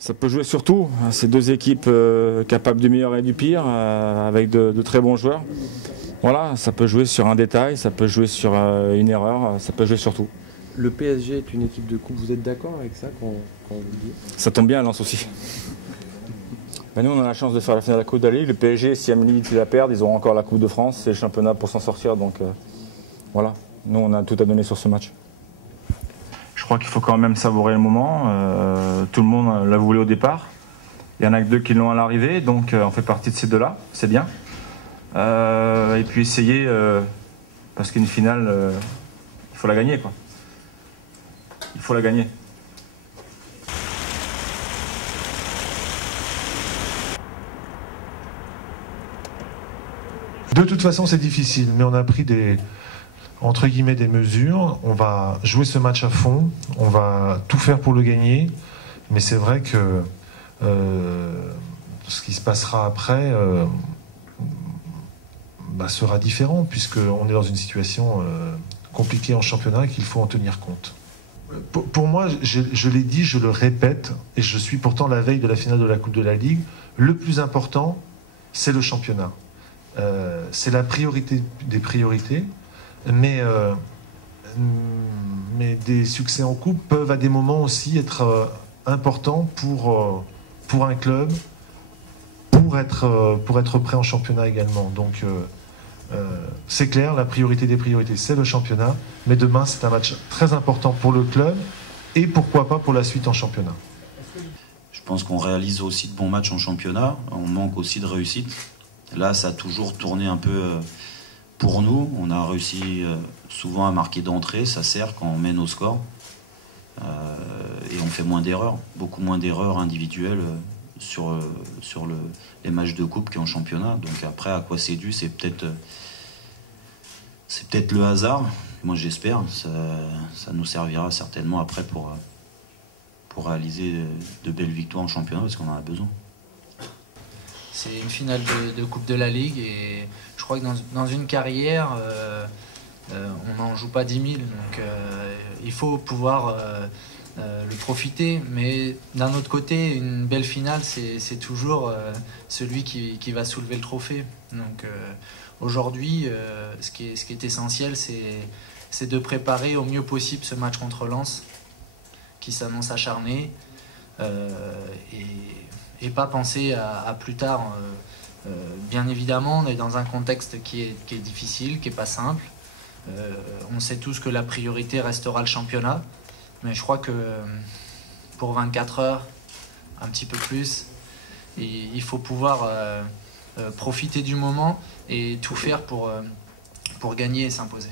Ça peut jouer sur tout. C'est deux équipes capables du meilleur et du pire, avec de très bons joueurs. Voilà, ça peut jouer sur un détail, ça peut jouer sur une erreur, ça peut jouer sur tout. Le PSG est une équipe de coupe, vous êtes d'accord avec ça quand on vous le dit? Ça tombe bien à Lens aussi. Ben nous, on a la chance de faire la finale de la Coupe de la Ligue. Le PSG, si à limite ils la perdent, ils auront encore la Coupe de France. C'est le championnat pour s'en sortir. Donc voilà, nous, on a tout à donner sur ce match. Je crois qu'il faut quand même savourer le moment. Tout le monde l'a voulu au départ. Il y en a que deux qui l'ont à l'arrivée. Donc on fait partie de ces deux-là. C'est bien. Et puis essayer, parce qu'une finale, il faut la gagner, quoi. Il faut la gagner. De toute façon, c'est difficile, mais on a pris entre guillemets des mesures. On va jouer ce match à fond, on va tout faire pour le gagner, mais c'est vrai que ce qui se passera après sera différent, puisqu'on est dans une situation compliquée en championnat et qu'il faut en tenir compte. Pour moi, je l'ai dit, je le répète, et je suis pourtant la veille de la finale de la Coupe de la Ligue, le plus important, c'est le championnat. C'est la priorité des priorités, mais des succès en coupe peuvent à des moments aussi être importants pour un club, pour être prêt en championnat également. Donc c'est clair, la priorité des priorités, c'est le championnat, mais demain c'est un match très important pour le club et pourquoi pas pour la suite en championnat. Je pense qu'on réalise aussi de bons matchs en championnat, on manque aussi de réussite. Là, ça a toujours tourné un peu pour nous. On a réussi souvent à marquer d'entrée, ça sert quand on mène au score. Et on fait moins d'erreurs, beaucoup moins d'erreurs individuelles sur les matchs de coupe qu'en championnat. Donc après, à quoi c'est dû, c'est peut-être le hasard. Moi, j'espère. Ça nous servira certainement après pour réaliser de belles victoires en championnat, parce qu'on en a besoin. C'est une finale de Coupe de la Ligue et je crois que dans une carrière, on n'en joue pas 10 000. Donc il faut pouvoir le profiter. Mais d'un autre côté, une belle finale, c'est toujours celui qui va soulever le trophée. Donc aujourd'hui, ce qui est essentiel, c'est de préparer au mieux possible ce match contre Lens, qui s'annonce acharné. Et pas penser à plus tard. Bien évidemment, on est dans un contexte qui est difficile, qui n'est pas simple. On sait tous que la priorité restera le championnat. Mais je crois que pour 24 heures, un petit peu plus, il faut pouvoir profiter du moment et tout faire pour gagner et s'imposer.